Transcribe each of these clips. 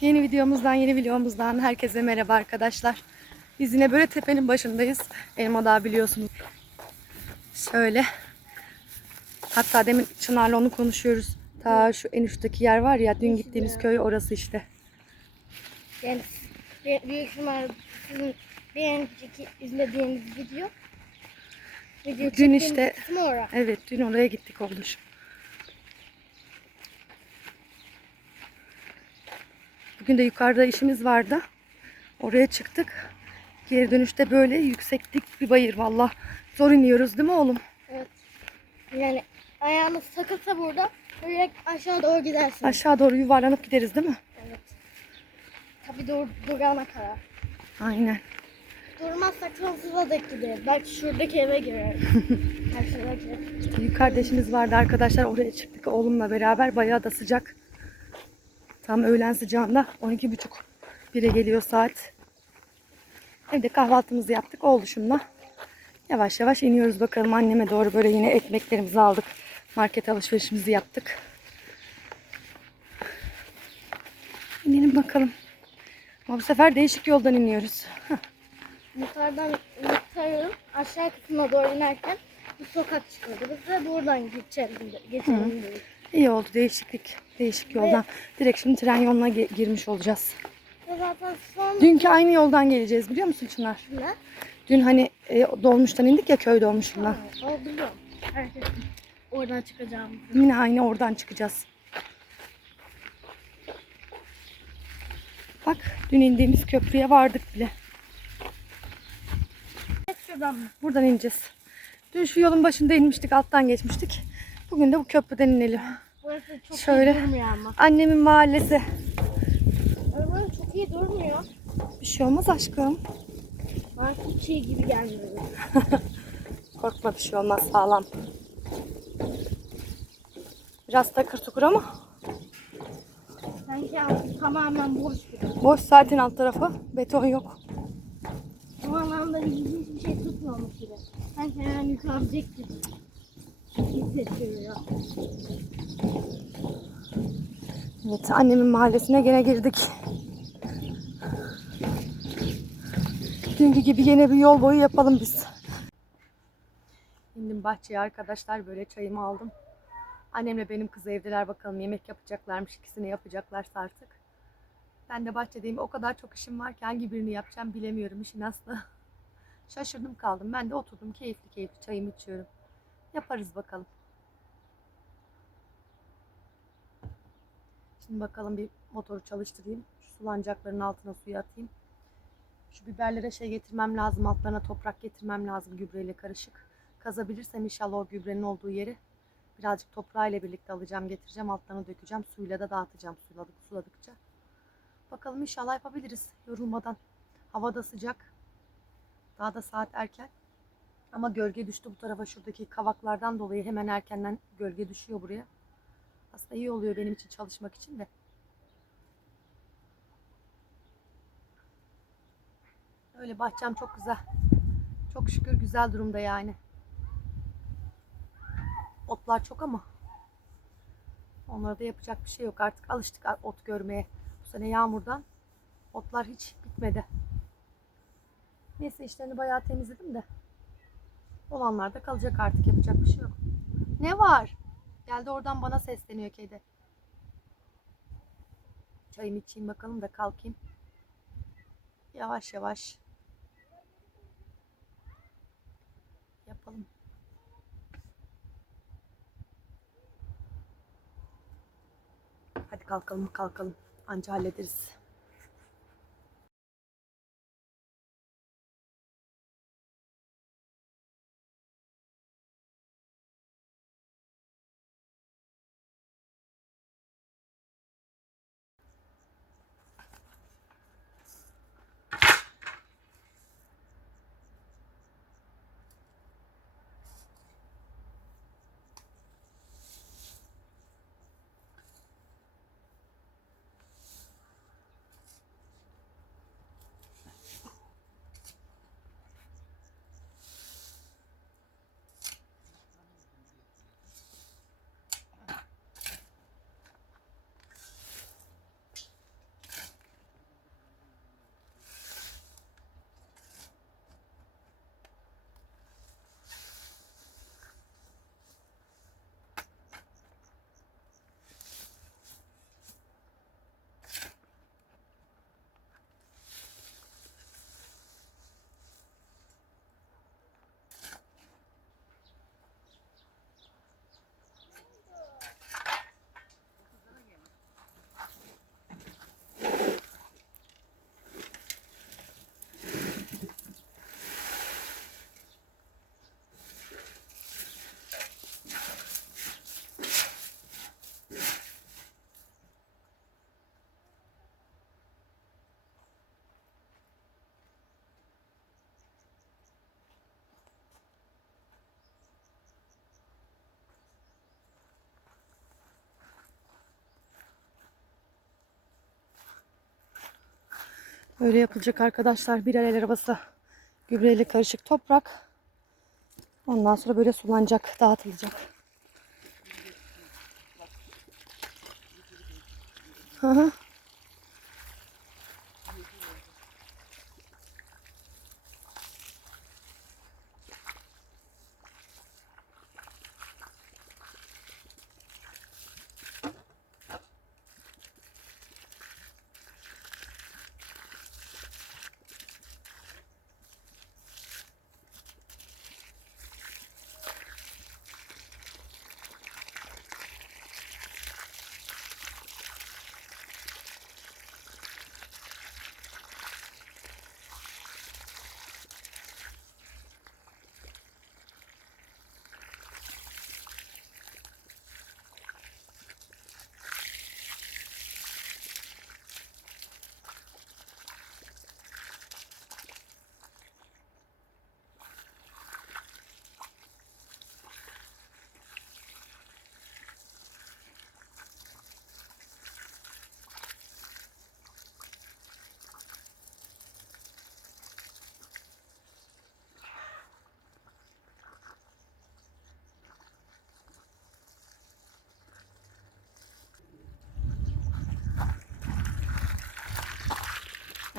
Yeni videomuzdan, yeni videomuzdan herkese merhaba arkadaşlar. Biz yine böyle tepenin başındayız. Elma Dağı biliyorsunuz. Şöyle. Hatta demin Çınar'la onu konuşuyoruz. Ta şu en üstteki yer var ya, dün gittiğimiz köy orası işte. Yani büyük ihtimal sizin bir önceki izlediğiniz video. Video Dün işte-. Evet, dün oraya gittik olmuş. Bugün de yukarıda işimiz vardı. Oraya çıktık. Geri dönüşte böyle yükseklik bir bayır valla. Zor iniyoruz değil mi oğlum? Evet. Yani ayağınız takılsa burada böyle aşağı doğru gidersiniz. Aşağı doğru yuvarlanıp gideriz değil mi? Evet. Tabii dur durana kadar. Aynen. Durmazsak sonsuza dek gideriz. Belki şuradaki eve gireriz. Karşıdaki. İşte yukarıda işimiz vardı arkadaşlar. Oraya çıktık oğlumla beraber. Bayağı da sıcak. Tam öğlen sıcağında 12.30 bire geliyor saat. Evde kahvaltımızı yaptık oğluşumla. Yavaş yavaş iniyoruz bakalım anneme doğru böyle yine ekmeklerimizi aldık. Market alışverişimizi yaptık. İnelim bakalım. Ama bu sefer değişik yoldan iniyoruz. Hah, Yukarıdan yukarı aşağı kısmına doğru inerken bir sokak çıkıyordu. Biz de buradan geçelim, geçelim. İyi oldu değişiklik. Değişik yoldan. Direkt şimdi tren yoluna girmiş olacağız. Son Dünkü aynı yoldan geleceğiz biliyor musun Çınar? ne? Dün hani e, dolmuştan indik ya köy dolmuşundan. O biliyorum. Herkes oradan çıkacağım. Yine aynı oradan çıkacağız. Bak dün indiğimiz köprüye vardık bile. Şuradan mı? Buradan ineceğiz. Dün şu yolun başında inmiştik alttan geçmiştik. Bugün de bu köprüden inelim. Burası çok Şöyle. iyi durmuyor ama. Annemin mahallesi. Burası çok iyi durmuyor. Bir şey olmaz aşkım. Bana çok şey gibi gelmiyor. Korkma bir şey olmaz sağlam. Biraz takır tukur ama Sanki artık tamamen boş gibi. boş zaten alt tarafı. Beton yok. Bu anlamda hiçbir şey tutmamış gibi. Sanki hemen yıkanabilecek gibi. Hissettiriyor. Evet annemin mahallesine gene girdik. Dünkü gibi yine bir yol boyu yapalım biz. İndim bahçeye arkadaşlar böyle çayımı aldım. Annemle benim kız evdeler bakalım yemek yapacaklarmış ikisini yapacaklarsa artık. Ben de bahçedeyim o kadar çok işim var ki hangi birini yapacağım bilemiyorum işin aslı. Şaşırdım kaldım ben de oturdum keyifli keyifli çayımı içiyorum. Yaparız bakalım. Şimdi bakalım bir motoru çalıştırayım. Şu sulancakların altına suyu atayım. Şu biberlere şey getirmem lazım. Altlarına toprak getirmem lazım gübreyle karışık. Kazabilirsem inşallah o gübrenin olduğu yeri birazcık toprağıyla birlikte alacağım, getireceğim. Altlarına dökeceğim. Suyla da dağıtacağım suladık, suladıkça. Bakalım inşallah yapabiliriz yorulmadan. Hava da sıcak. Daha da saat erken. Ama gölge düştü bu tarafa şuradaki kavaklardan dolayı hemen erkenden gölge düşüyor buraya. Aslında iyi oluyor benim için çalışmak için de. Öyle bahçem çok güzel. Çok şükür güzel durumda yani. Otlar çok ama onlara da yapacak bir şey yok. Artık alıştık ot görmeye. Bu sene yağmurdan otlar hiç bitmedi. Neyse işlerini bayağı temizledim de. Olanlar da kalacak artık yapacak bir şey yok. Ne var? Geldi oradan bana sesleniyor kedi. Çayımı içeyim bakalım da kalkayım. Yavaş yavaş. Yapalım. Hadi kalkalım kalkalım. Anca hallederiz. Böyle yapılacak arkadaşlar. Bir el arabası gübreyle karışık toprak. Ondan sonra böyle sulanacak, dağıtılacak. Hı hı.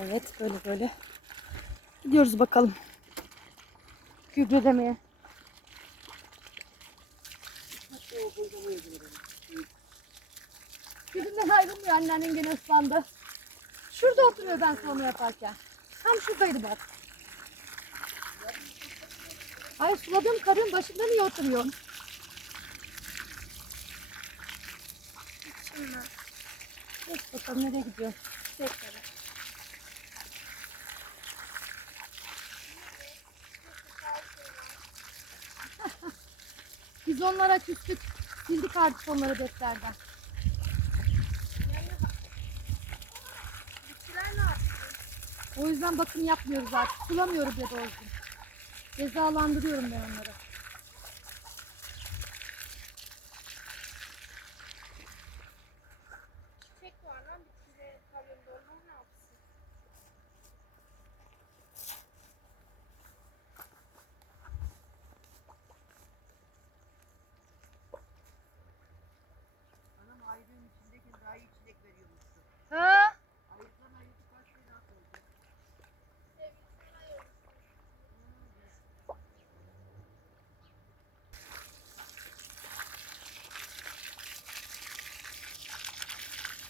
Evet böyle böyle. Gidiyoruz bakalım. Gübrelemeye. Gözümden ayrılmıyor anneannem gene ıslandı. Şurada oturuyor ben sulama yaparken. Tam şuradaydı bak. Ay suladığım karın başında niye oturuyor? Şimdi Geç bakalım nereye gidiyor? tekrar. Biz onlara küstük. Sildik artık onları defterden. O yüzden bakım yapmıyoruz artık. Sulamıyoruz ya doğrusu. Cezalandırıyorum ben onları.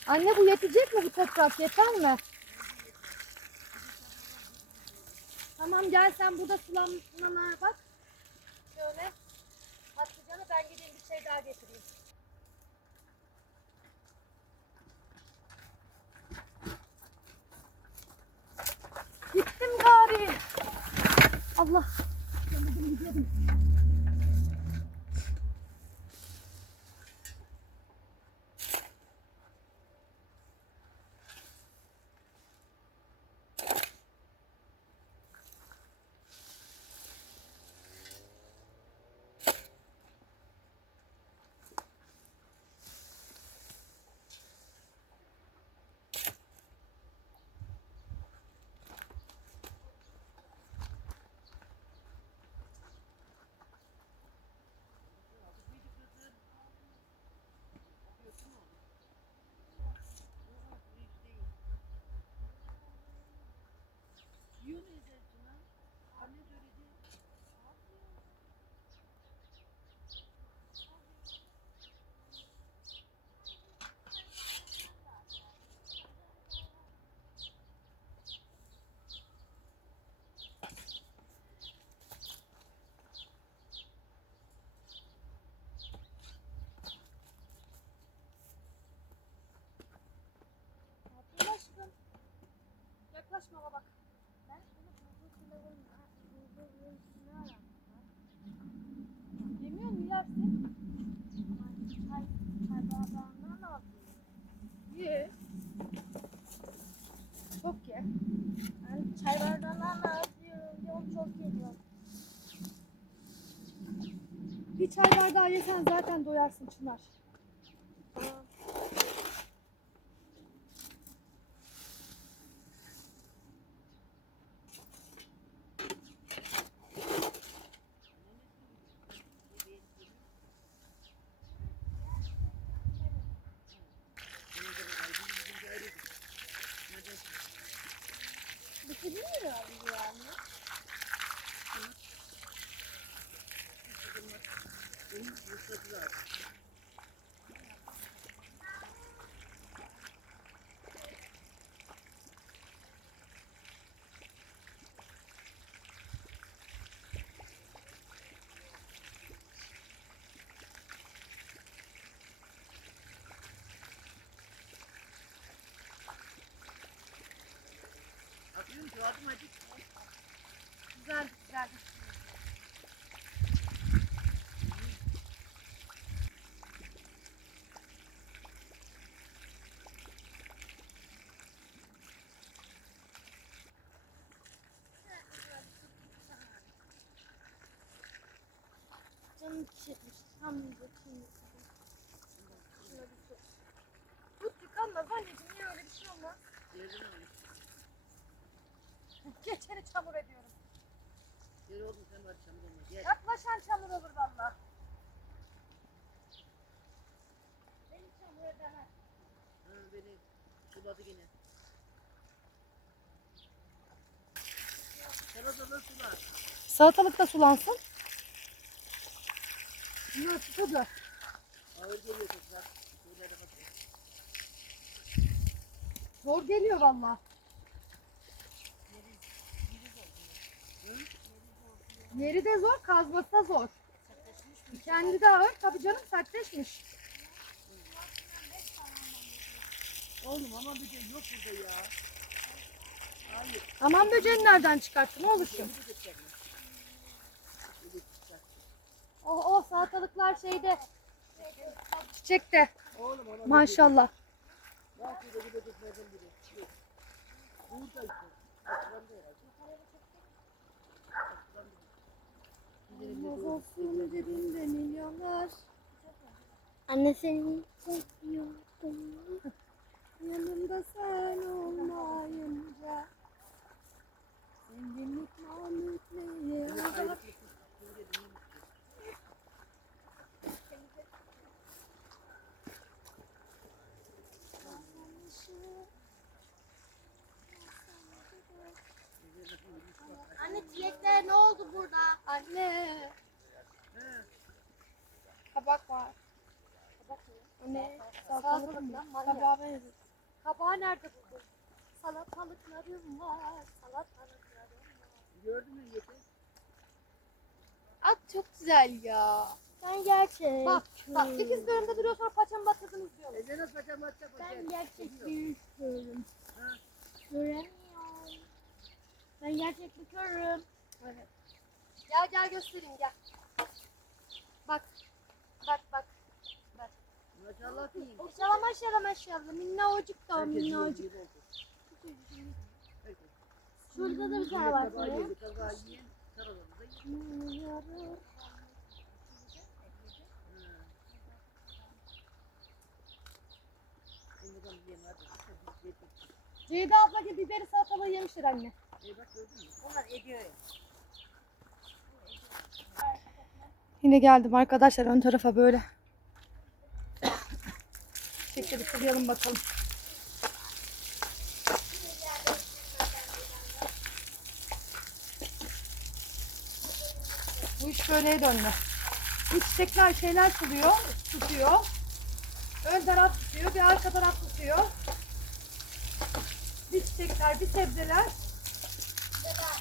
Anne bu yetecek mi bu toprak? Yeter mi? Tamam gel sen burada sulanana bak. Şöyle. Patlıcanı ben gideyim bir şey daha getireyim. Gittim gari. Allah. Gidiyordum, gidiyordum. Yiyor ne edersin ha? Anne söyledi. Yaklaştım. Yaklaşma baba bak. Ben bunu bulgurların bulgurların üstüne aradım. Yemiyor mu yersin? Çay, çay bardağından ne yapıyor? Ye. Çok ye. Ben çay bardağından ne yapıyorum? Yol çok geliyor. Bir bardağı yesen zaten doyarsın Çınar. 公司设置。Canım çekmiş. Tam da şimdi. Şuna bir su. Tut yıkanmaz anneciğim niye öyle bir şey olmaz? Yerin onu. Geçeni çamur ediyorum. Gel oğlum sen var çamur olma. Gel. Yaklaşan çamur olur valla. Beni çamur edemez. Ha, beni suladı yine. Salatalığı sular. Salatalık da sulansın. Bunlar susadı. Ağır geliyor bak. Zor geliyor valla. Yeri de zor, kazması da zor. Kendi de ağır, tabii canım sertleşmiş. Oğlum aman şey yok burada ya. Hayır. Aman böceğini nereden çıkarttın götürecekler. Bunu Oh oh salatalıklar şeyde. Çiçekte. Maşallah. Doğru. cebimde milyonlar. Anne seni seviyordum. Yanımda sen olmayınca. Zenginlik mamutliye. Ayrıca kız şimdi dinlemiş. Anne çilekler ne oldu burada? Anne. He. Kabak var. Kabak mı? Anne. Mı? Kabağa benziyor. Kabağı nerede buldun? Salatalıklarım var. Salatalıklarım var. Gördün mü Yeti? At çok güzel ya. Ben gerçek. Bak bak ikiz de önünde duruyor sonra paçamı batırdın izliyorum. E ne paça maça paça. Ben gerçek bir. Ha. Göremiyorum. Ben gerçek bir körüm. Evet. Gel gel göstereyim gel. Bak. Bak bak. Diyeyim. Maşallah maşallah maşallah. Minnacık da minnacık. Şurada da bir tane var. Ceyda abla gibi biberi salatalığı yemiştir anne. E bak gördün mü? Onlar ediyor ya. Yine geldim arkadaşlar ön tarafa böyle. Sulayalım bakalım. Bu iş böyleye döndü. Bu çiçekler şeyler suluyor, tutuyor. Ön taraf tutuyor, bir arka taraf tutuyor. Bir çiçekler, bir sebzeler. Ne?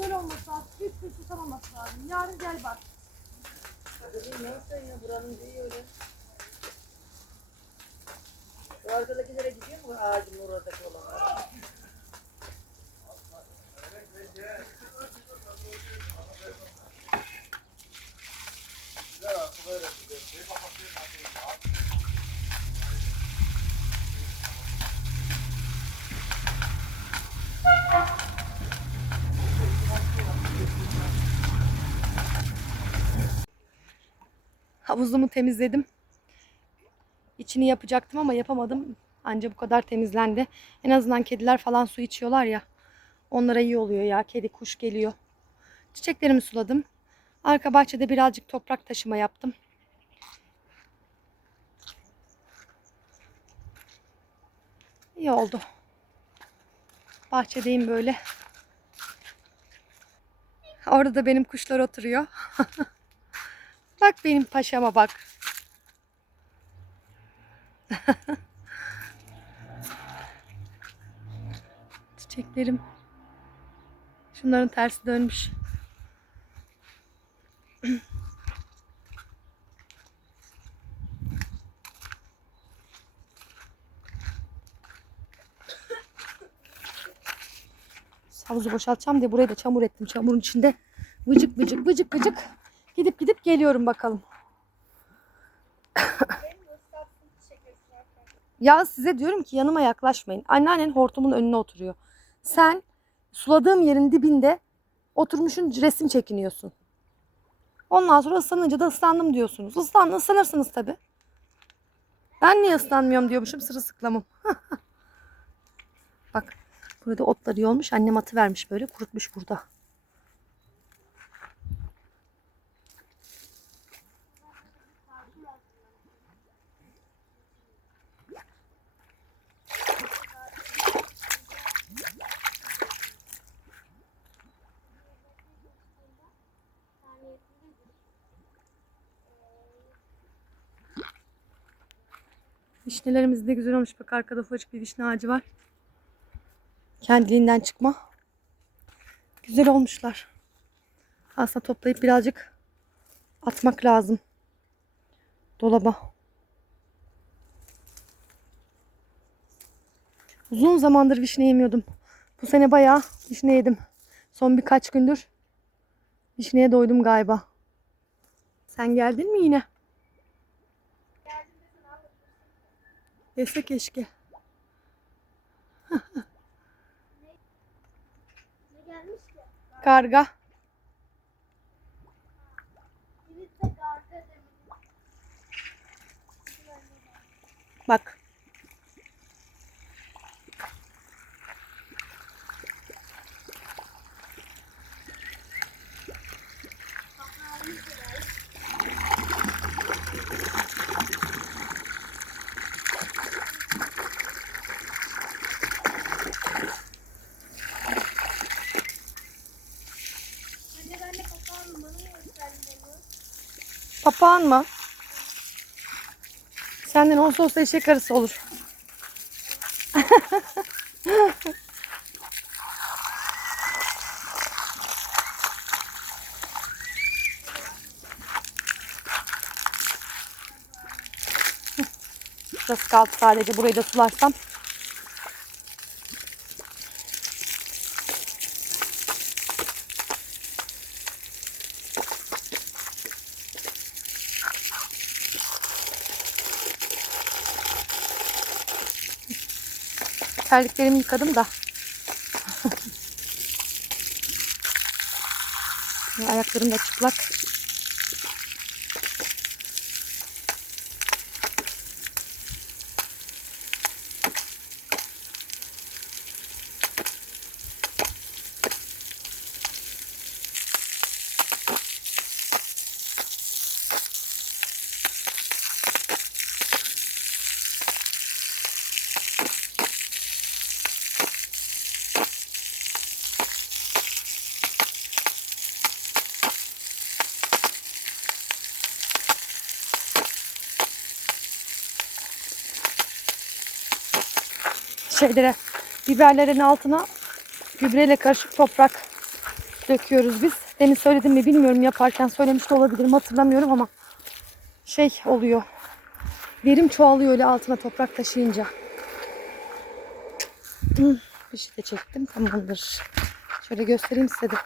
göl olması lazım. Üç gün susamaması lazım. Yarın gel bak. Kızım neyse ya buranın değil öyle. Şu arkadakilere gidiyor mu ağacın oradaki olanlar? Havuzumu temizledim. İçini yapacaktım ama yapamadım. Anca bu kadar temizlendi. En azından kediler falan su içiyorlar ya. Onlara iyi oluyor ya. Kedi, kuş geliyor. Çiçeklerimi suladım. Arka bahçede birazcık toprak taşıma yaptım. İyi oldu. Bahçedeyim böyle. Orada da benim kuşlar oturuyor. bak benim paşama bak. Çiçeklerim. Şunların tersi dönmüş. Havuzu boşaltacağım diye burayı da çamur ettim. Çamurun içinde vıcık vıcık vıcık vıcık gidip gidip geliyorum bakalım. Ya size diyorum ki yanıma yaklaşmayın. Anneannen hortumun önüne oturuyor. Sen suladığım yerin dibinde oturmuşun resim çekiniyorsun. Ondan sonra ıslanınca da ıslandım diyorsunuz. Islan, ıslanırsınız tabi. Ben niye ıslanmıyorum diyormuşum sırılsıklamım. Bak burada otlar iyi olmuş. Annem atı vermiş böyle kurutmuş burada. Vişnelerimiz de güzel olmuş. Bak arkada ufacık bir vişne ağacı var. Kendiliğinden çıkma. Güzel olmuşlar. Aslında toplayıp birazcık atmak lazım. Dolaba. Uzun zamandır vişne yemiyordum. Bu sene bayağı vişne yedim. Son birkaç gündür vişneye doydum galiba. Sen geldin mi yine? Yese keşke. Karga. Bak. Anne ben de papağanım bana ne gösterdin beni? Papağan mı? Senden olsa olsa eşek arısı olur. Burası kaldı sadece. Burayı da sularsam. Terliklerimi yıkadım da. Ayaklarım da çıplak. Şeylere, biberlerin altına gübreyle karışık toprak döküyoruz biz. Demin söyledim mi bilmiyorum yaparken söylemiş de olabilirim hatırlamıyorum ama şey oluyor. Verim çoğalıyor öyle altına toprak taşıyınca. Bir şey de çektim tamamdır. Şöyle göstereyim size de.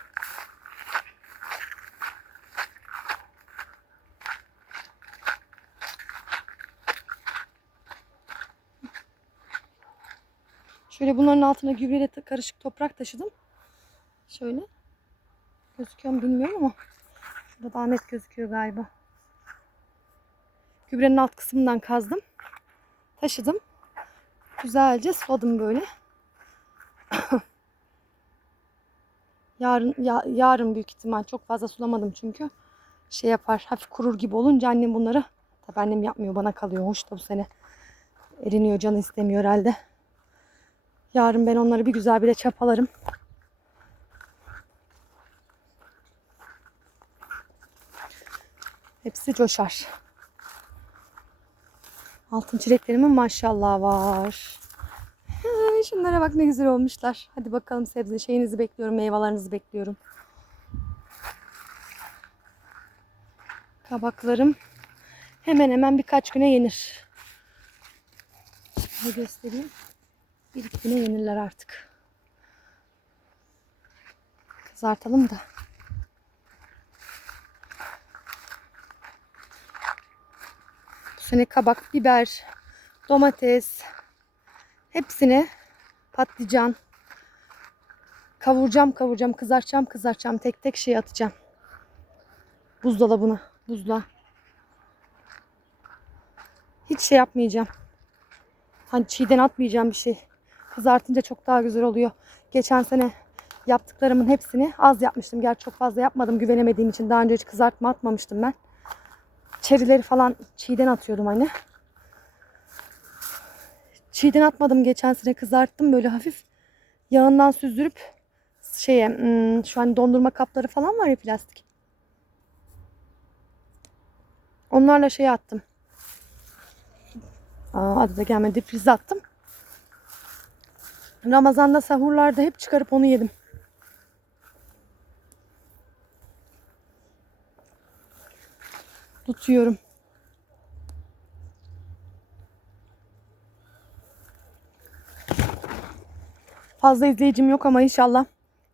Şöyle bunların altına gübreyle karışık toprak taşıdım. Şöyle. Gözüküyor mu bilmiyorum ama. Burada daha net gözüküyor galiba. Gübrenin alt kısmından kazdım. Taşıdım. Güzelce suladım böyle. yarın ya- yarın büyük ihtimal çok fazla sulamadım çünkü şey yapar hafif kurur gibi olunca annem bunları tabi annem yapmıyor bana kalıyor hoş da bu sene eriniyor canı istemiyor herhalde. Yarın ben onları bir güzel bir de çapalarım. Hepsi coşar. Altın çileklerimin maşallah var. Şunlara bak ne güzel olmuşlar. Hadi bakalım sebze şeyinizi bekliyorum, meyvelerinizi bekliyorum. Kabaklarım hemen hemen birkaç güne yenir. Şöyle göstereyim. Bir iki güne yenirler artık. Kızartalım da. Bu sene kabak, biber, domates hepsini patlıcan kavuracağım kavuracağım kızartacağım kızartacağım tek tek şey atacağım. Buzdolabına buzluğa. Hiç şey yapmayacağım. Hani çiğden atmayacağım bir şey. Kızartınca çok daha güzel oluyor. Geçen sene yaptıklarımın hepsini az yapmıştım. Gerçi çok fazla yapmadım güvenemediğim için. Daha önce hiç kızartma atmamıştım ben. Çerileri falan çiğden atıyordum hani. Çiğden atmadım geçen sene kızarttım böyle hafif. Yağından süzdürüp şeye hmm, şu an dondurma kapları falan var ya plastik. Onlarla şey attım. Aa, adı da gelmedi. Frize attım. Ramazan'da sahurlarda hep çıkarıp onu yedim. Tutuyorum. Fazla izleyicim yok ama inşallah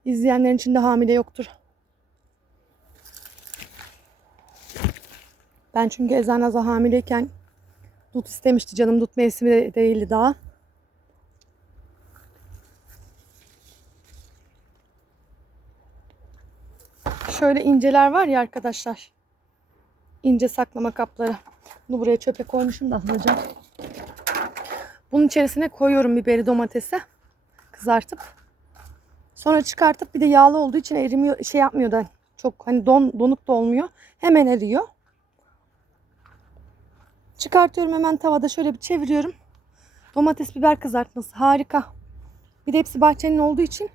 izleyenlerin içinde hamile yoktur. Ben çünkü Ezan Az'a hamileyken dut istemişti canım. Dut mevsimi de değildi daha. Şöyle inceler var ya arkadaşlar. İnce saklama kapları. Bunu buraya çöpe koymuşum da atılacak. Bunun içerisine koyuyorum biberi domatesi. Kızartıp. Sonra çıkartıp bir de yağlı olduğu için erimiyor şey yapmıyor da çok hani don, donuk da olmuyor. Hemen eriyor. Çıkartıyorum hemen tavada şöyle bir çeviriyorum. Domates biber kızartması harika. Bir de hepsi bahçenin olduğu için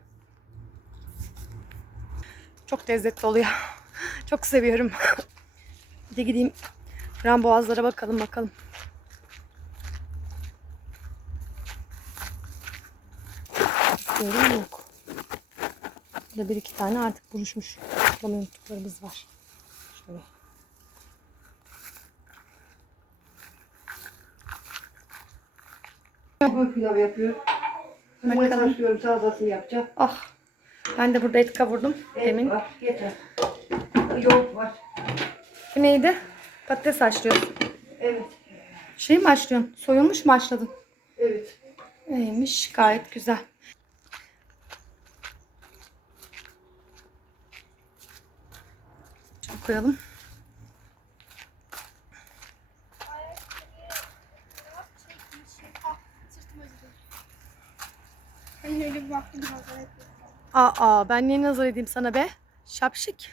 çok lezzetli oluyor. Çok seviyorum. Bir de gideyim frambuazlara bakalım bakalım. İstiyorum yok. Burada bir iki tane artık buruşmuş. Toplamayı unuttuklarımız var. Şöyle. Pilav yapıyor. Bakalım. salatası yapacağım. Ah. Ben de burada et kavurdum Et demin. var, getir. Yoğurt var. Bu neydi? Patates haşlıyorsun. Evet, Şey mi haşlıyorsun? Soyulmuş mu haşladın? evet. İyiymiş. Gayet güzel. Şunu koyalım. Ben öyle bir baktım hazır ettim. Aa ben niye nazar edeyim sana be? Şapşik.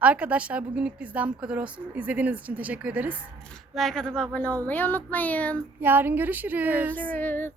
Arkadaşlar bugünlük bizden bu kadar olsun. İzlediğiniz için teşekkür ederiz. Like atıp abone olmayı unutmayın. Yarın görüşürüz. Görüşürüz.